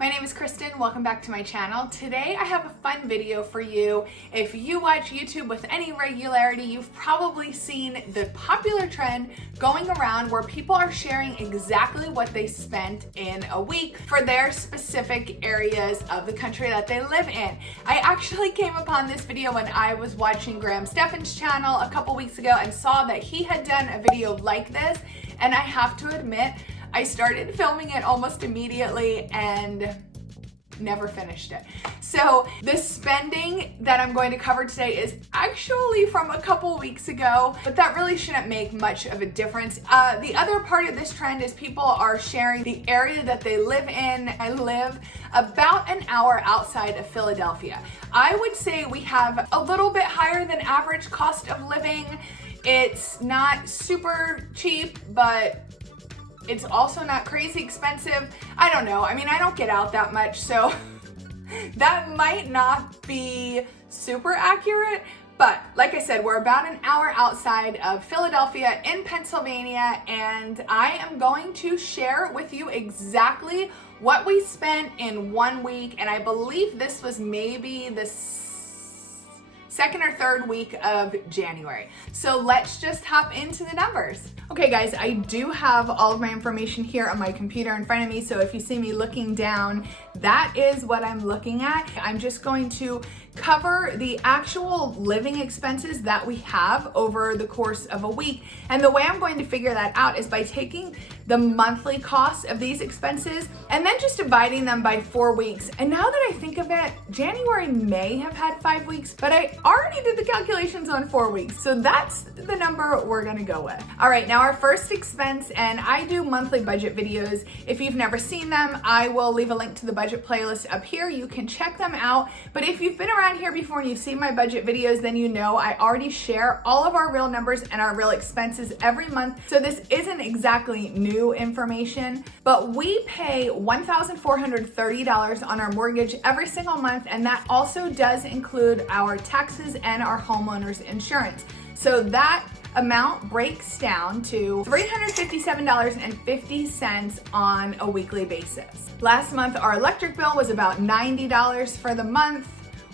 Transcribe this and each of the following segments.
My name is Kristin. Welcome back to my channel. Today I have a fun video for you. If you watch YouTube with any regularity, you've probably seen the popular trend going around where people are sharing exactly what they spent in a week for their specific areas of the country that they live in. I actually came upon this video when I was watching Graham Stephan's channel a couple weeks ago and saw that he had done a video like this, and I have to admit, I started filming it almost immediately and never finished it. So the spending that I'm going to cover today is actually from a couple weeks ago, but that really shouldn't make much of a difference. The other part of this trend is people are sharing the area that they live in. I live about an hour outside of Philadelphia. I would say we have a little bit higher than average cost of living. It's not super cheap, but it's also not crazy expensive. I don't know. I mean, I don't get out that much, so that might not be super accurate. But like I said, we're about an hour outside of Philadelphia in Pennsylvania, and I am going to share with you exactly what we spent in 1 week. And I believe this was maybe the second or third week of January. So let's just hop into the numbers. Okay guys, I do have all of my information here on my computer in front of me, so if you see me looking down, that is what I'm looking at. I'm just going to cover the actual living expenses that we have over the course of a week. And the way I'm going to figure that out is by taking the monthly cost of these expenses and then just dividing them by 4 weeks. And now that I think of it, January may have had 5 weeks, but I already did the calculations on 4 weeks. So that's the number we're gonna go with. All right, now our first expense, and I do monthly budget videos. If you've never seen them, I will leave a link to the budget playlist up here. You can check them out. But if you've been around here before and you've seen my budget videos, then you know I already share all of our real numbers and our real expenses every month. So this isn't exactly new information, but we pay $1,430 on our mortgage every single month, and that also does include our taxes and our homeowner's insurance. So that amount breaks down to $357.50 on a weekly basis. Last month, our electric bill was about $90 for the month,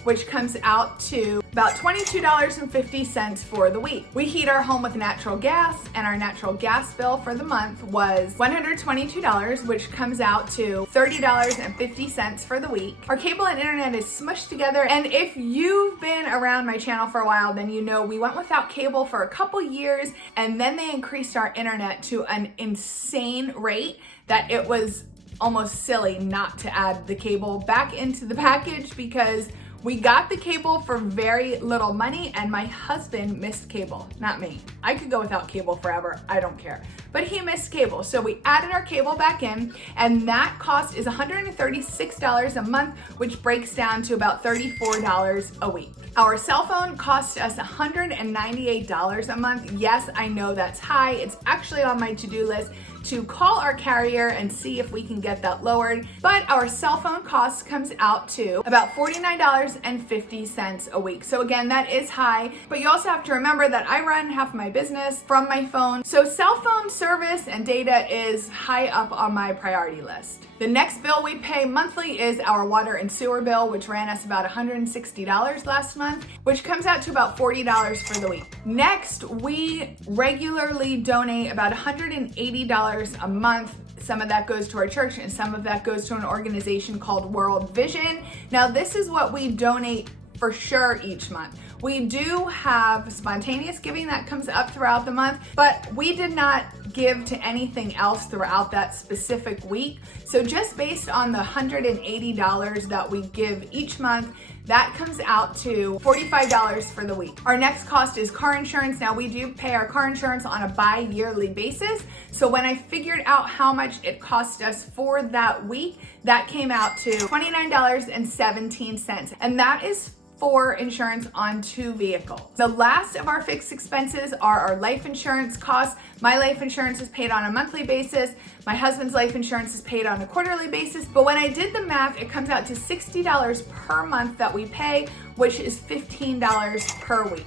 which comes out to about $22.50 for the week. We heat our home with natural gas, and our natural gas bill for the month was $122, which comes out to $30.50 for the week. Our cable and internet is smushed together, and if you've been around my channel for a while, then you know we went without cable for a couple years, and then they increased our internet to an insane rate that it was almost silly not to add the cable back into the package, because we got the cable for very little money, and my husband missed cable, not me. I could go without cable forever, I don't care. But he missed cable, so we added our cable back in, and that cost is $136 a month, which breaks down to about $34 a week. Our cell phone cost us $198 a month. Yes, I know that's high. It's actually on my to-do list to call our carrier and see if we can get that lowered. But our cell phone cost comes out to about $49.50 a week. So again, that is high, but you also have to remember that I run half my business from my phone. So cell phone service and data is high up on my priority list. The next bill we pay monthly is our water and sewer bill, which ran us about $160 last month, which comes out to about $40 for the week. Next, we regularly donate about $180 a month. Some of that goes to our church, and some of that goes to an organization called World Vision. Now, this is what we donate for sure each month. We do have spontaneous giving that comes up throughout the month, but we did not give to anything else throughout that specific week. So just based on the $180 that we give each month, that comes out to $45 for the week. Our next cost is car insurance. Now, we do pay our car insurance on a bi-yearly basis. So when I figured out how much it cost us for that week, that came out to $29.17. And that is for insurance on 2 vehicles. The last of our fixed expenses are our life insurance costs. My life insurance is paid on a monthly basis. My husband's life insurance is paid on a quarterly basis. But when I did the math, it comes out to $60 per month that we pay, which is $15 per week.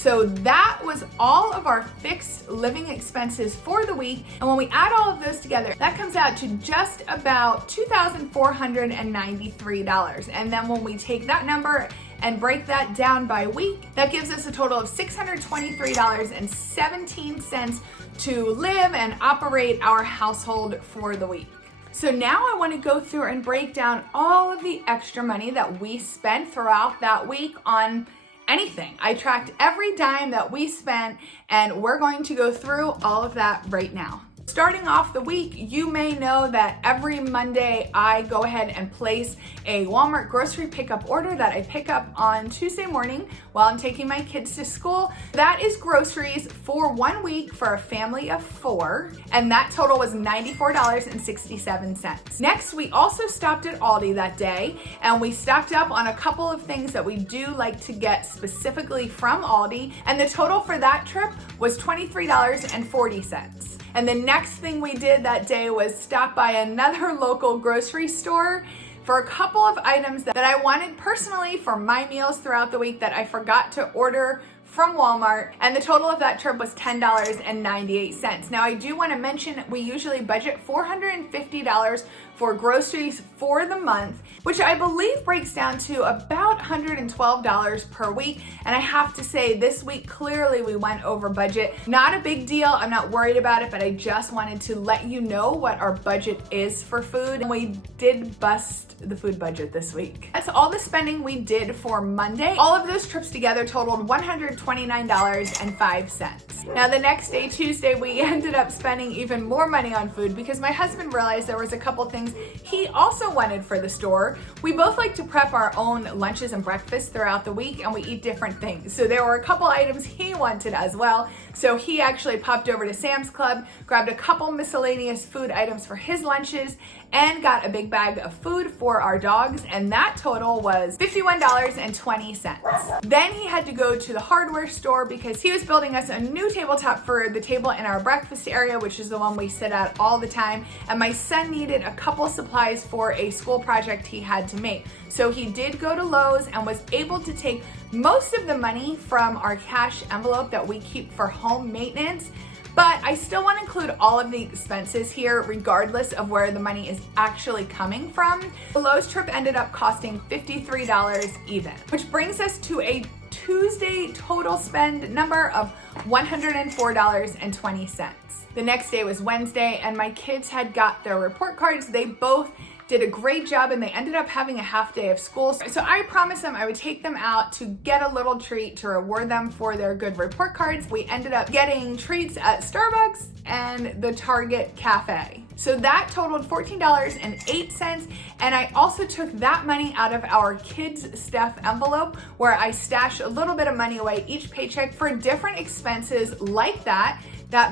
So that was all of our fixed living expenses for the week. And when we add all of those together, that comes out to just about $2,493. And then when we take that number and break that down by week, that gives us a total of $623.17 to live and operate our household for the week. So now I want to go through and break down all of the extra money that we spent throughout that week on anything. I tracked every dime that we spent, and we're going to go through all of that right now. Starting off the week, you may know that every Monday I go ahead and place a Walmart grocery pickup order that I pick up on Tuesday morning while I'm taking my kids to school. That is groceries for 1 week for a family of 4, and that total was $94.67. Next, we also stopped at Aldi that day, and we stocked up on a couple of things that we do like to get specifically from Aldi, and the total for that trip was $23.40. And the next thing we did that day was stop by another local grocery store for a couple of items that I wanted personally for my meals throughout the week that I forgot to order from Walmart, and the total of that trip was $10.98. Now I do want to mention we usually budget $450 for groceries for the month, which I believe breaks down to about $112 per week. And I have to say this week clearly we went over budget. Not a big deal, I'm not worried about it, but I just wanted to let you know what our budget is for food. And we did bust the food budget this week. That's all the spending we did for Monday. All of those trips together totaled $129.05. Now the next day, Tuesday, we ended up spending even more money on food because my husband realized there was a couple things he also wanted for the store. We both like to prep our own lunches and breakfasts throughout the week, and we eat different things. So there were a couple items he wanted as well. So he actually popped over to Sam's Club, grabbed a couple miscellaneous food items for his lunches, and got a big bag of food for our dogs, and that total was $51.20. Then he had to go to the hardware store because he was building us a new tabletop for the table in our breakfast area, which is the one we sit at all the time, and my son needed a couple supplies for a school project he had to make. So he did go to Lowe's and was able to take most of the money from our cash envelope that we keep for home maintenance. But I still want to include all of the expenses here regardless of where the money is actually coming from. The Lowe's trip ended up costing $53 even, which brings us to a Tuesday total spend number of $104.20. The next day was Wednesday, and my kids had got their report cards. They both did a great job, and they ended up having a half day of school. So I promised them I would take them out to get a little treat to reward them for their good report cards. We ended up getting treats at Starbucks and the Target Cafe. So that totaled $14.08, and I also took that money out of our kids' stuff envelope where I stash a little bit of money away each paycheck for different expenses like that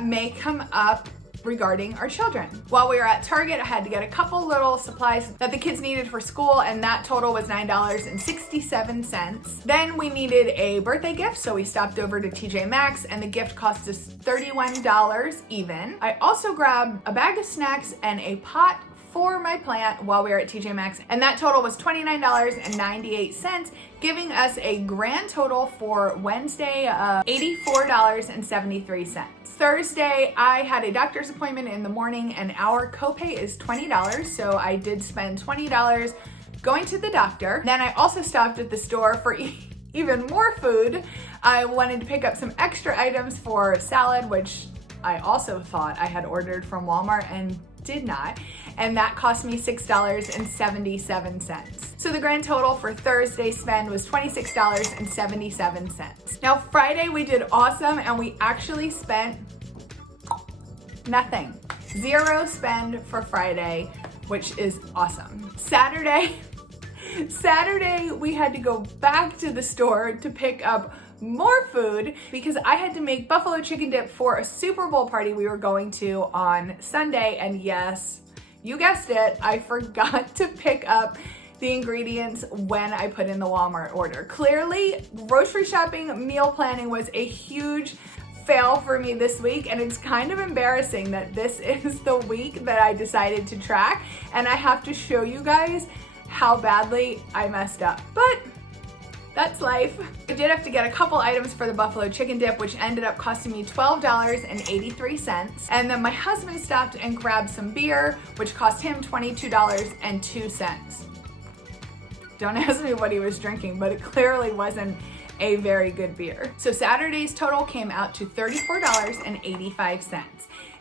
may come up regarding our children. While we were at Target, I had to get a couple little supplies that the kids needed for school, and that total was $9.67. Then we needed a birthday gift, so we stopped over to TJ Maxx, and the gift cost us $31 even. I also grabbed a bag of snacks and a pot for my plant while we were at TJ Maxx, and that total was $29.98, giving us a grand total for Wednesday of $84.73. Thursday, I had a doctor's appointment in the morning, and our copay is $20, so I did spend $20 going to the doctor. Then I also stopped at the store for even more food. I wanted to pick up some extra items for salad, which I also thought I had ordered from Walmart and did not, and that cost me $6.77. So the grand total for Thursday spend was $26.77. Now Friday we did awesome, and we actually spent nothing. Zero spend for Friday, which is awesome. Saturday we had to go back to the store to pick up more food because I had to make buffalo chicken dip for a Super Bowl party we were going to on Sunday, and yes, you guessed it, I forgot to pick up the ingredients when I put in the Walmart order. Clearly, grocery shopping, meal planning was a huge fail for me this week, and it's kind of embarrassing that this is the week that I decided to track, and I have to show you guys how badly I messed up. But That's life. I did have to get a couple items for the buffalo chicken dip, which ended up costing me $12.83. And then my husband stopped and grabbed some beer, which cost him $22.02. Don't ask me what he was drinking, but it clearly wasn't a very good beer. So Saturday's total came out to $34.85.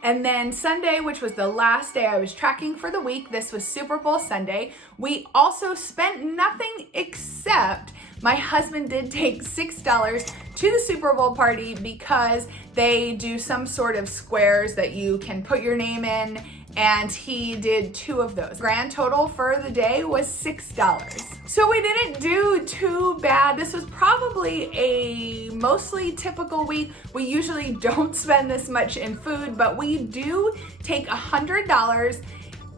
And then Sunday, which was the last day I was tracking for the week, this was Super Bowl Sunday, we also spent nothing except my husband did take $6 to the Super Bowl party because they do some sort of squares that you can put your name in, and he did 2 of those. Grand total for the day was $6. So we didn't do too bad. This was probably a mostly typical week. We usually don't spend this much in food, but we do take $100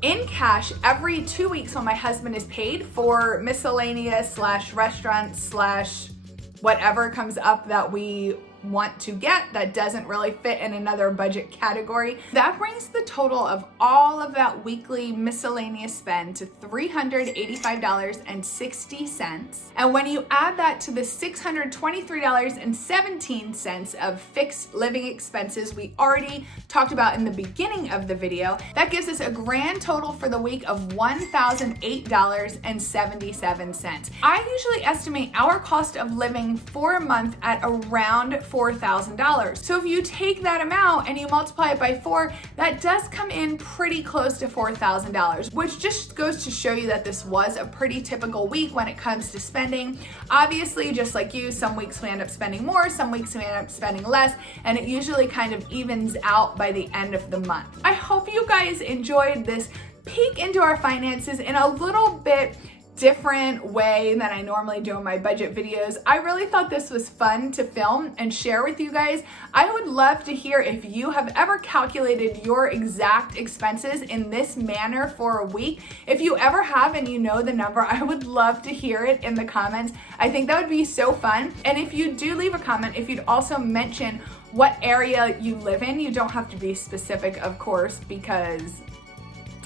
in cash every 2 weeks when my husband is paid for miscellaneous / restaurant / whatever comes up that we want to get that doesn't really fit in another budget category. That brings the total of all of that weekly miscellaneous spend to $385.60. And when you add that to the $623.17 of fixed living expenses we already talked about in the beginning of the video, that gives us a grand total for the week of $1,008.77. I usually estimate our cost of living for a month at around $4,000. So if you take that amount and you multiply it by 4, that does come in pretty close to $4,000, which just goes to show you that this was a pretty typical week when it comes to spending. Obviously, just like you, some weeks we end up spending more, some weeks we end up spending less, and it usually kind of evens out by the end of the month. I hope you guys enjoyed this peek into our finances in a little bit different way than I normally do in my budget videos. I really thought this was fun to film and share with you guys. I would love to hear if you have ever calculated your exact expenses in this manner for a week. If you ever have and you know the number, I would love to hear it in the comments. I think that would be so fun. And if you do leave a comment, if you'd also mention what area you live in, you don't have to be specific, of course, because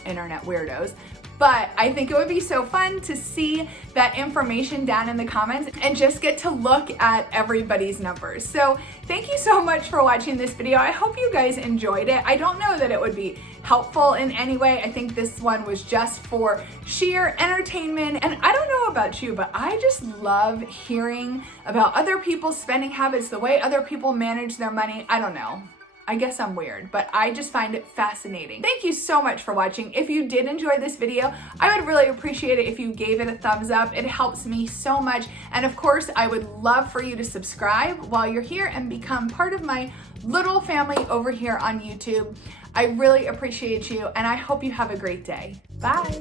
internet weirdos. But I think it would be so fun to see that information down in the comments and just get to look at everybody's numbers. So thank you so much for watching this video. I hope you guys enjoyed it. I don't know that it would be helpful in any way. I think this one was just for sheer entertainment. And I don't know about you, but I just love hearing about other people's spending habits, the way other people manage their money. I don't know. I guess I'm weird, but I just find it fascinating. Thank you so much for watching. If you did enjoy this video, I would really appreciate it if you gave it a thumbs up. It helps me so much. And of course, I would love for you to subscribe while you're here and become part of my little family over here on YouTube. I really appreciate you, and I hope you have a great day. Bye.